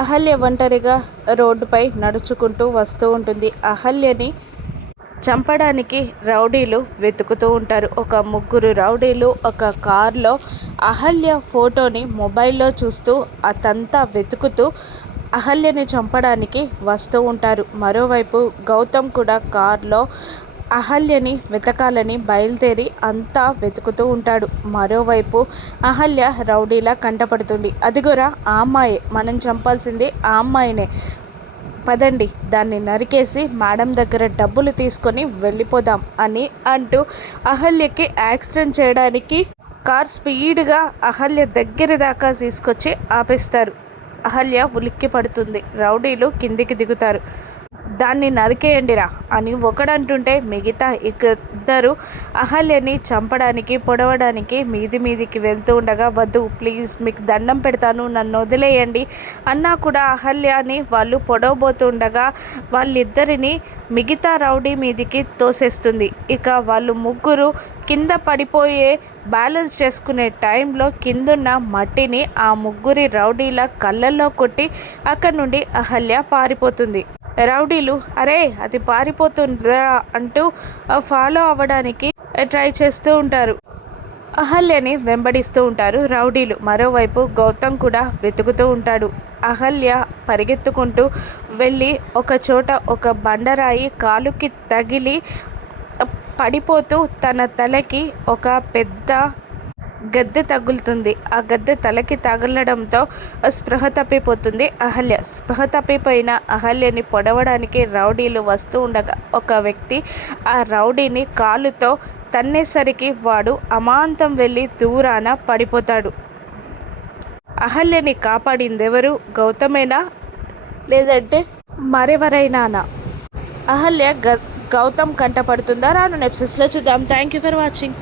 అహల్య ఒంటరిగా రోడ్డుపై నడుచుకుంటూ వస్తూ ఉంటుంది. అహల్యని చంపడానికి రౌడీలు వెతుకుతూ ఉంటారు. ఒక ముగ్గురు రౌడీలు ఒక కారులో అహల్య ఫోటోని మొబైల్లో చూస్తూ అతంతా వెతుకుతూ అహల్యని చంపడానికి వస్తూ ఉంటారు. మరోవైపు గౌతమ్ కూడా కారులో అహల్యని వెతకాలని బయలుదేరి అంతా వెతుకుతూ ఉంటాడు. మరోవైపు అహల్య రౌడీలా కంటపడుతుంది. అదిగోరా ఆ అమ్మాయే, మనం చంపాల్సింది ఆ అమ్మాయినే, పదండి దాన్ని నరికేసి మేడం దగ్గర డబ్బులు తీసుకొని వెళ్ళిపోదాం అని అంటూ అహల్యకి యాక్సిడెంట్ చేయడానికి కార్ స్పీడ్గా అహల్య దగ్గర దాకా తీసుకొచ్చి ఆపేస్తారు. అహల్య ఉలిక్కి పడుతుంది. రౌడీలు కిందికి దిగుతారు. దాన్ని నరికేయండిరా అని ఒకడంటుంటే మిగతా ఇద్దరు అహల్యని చంపడానికి పొడవడానికి మీదికి వెళ్తూ ఉండగా, వద్దు ప్లీజ్ మీకు దండం పెడతాను నన్ను వదిలేయండి అన్నా కూడా అహల్యని వాళ్ళు పొడవబోతుండగా వాళ్ళిద్దరిని మిగతా రౌడీ మీదికి తోసేస్తుంది. ఇక వాళ్ళు ముగ్గురు కింద పడిపోయే బ్యాలెన్స్ చేసుకునే టైంలో కిందున్న మట్టిని ఆ ముగ్గురి రౌడీల కళ్ళల్లో కొట్టి అక్కడి నుండి అహల్య పారిపోతుంది. రౌడీలు అరే అది పారిపోతుందా అంటూ ఫాలో అవ్వడానికి ట్రై చేస్తూ ఉంటారు. అహల్యని వెంబడిస్తూ ఉంటారు రౌడీలు. మరోవైపు గౌతమ్ కూడా వెతుకుతూ ఉంటాడు. అహల్య పరిగెత్తుకుంటూ వెళ్ళి ఒక చోట ఒక బండరాయి కాలుకి తగిలి పడిపోతూ తన తలకి ఒక పెద్ద గద్దె తగులుతుంది. ఆ గద్దె తలకి తగలడంతో స్పృహ తప్పిపోతుంది అహల్య. స్పృహ తప్పిపోయిన అహల్యని పొడవడానికి రౌడీలు వస్తూ ఉండగా ఒక వ్యక్తి ఆ రౌడీని కాలుతో తన్నేసరికి వాడు అమాంతం వెళ్ళి దూరాన పడిపోతాడు. అహల్యని కాపాడిందెవరు? గౌతమేనా లేదంటే మరెవరైనానా? అహల్య గౌతమ్ కంటపడుతుందా? రాను ఎపిసోడ్స్లో చూద్దాం. Thank you for watching.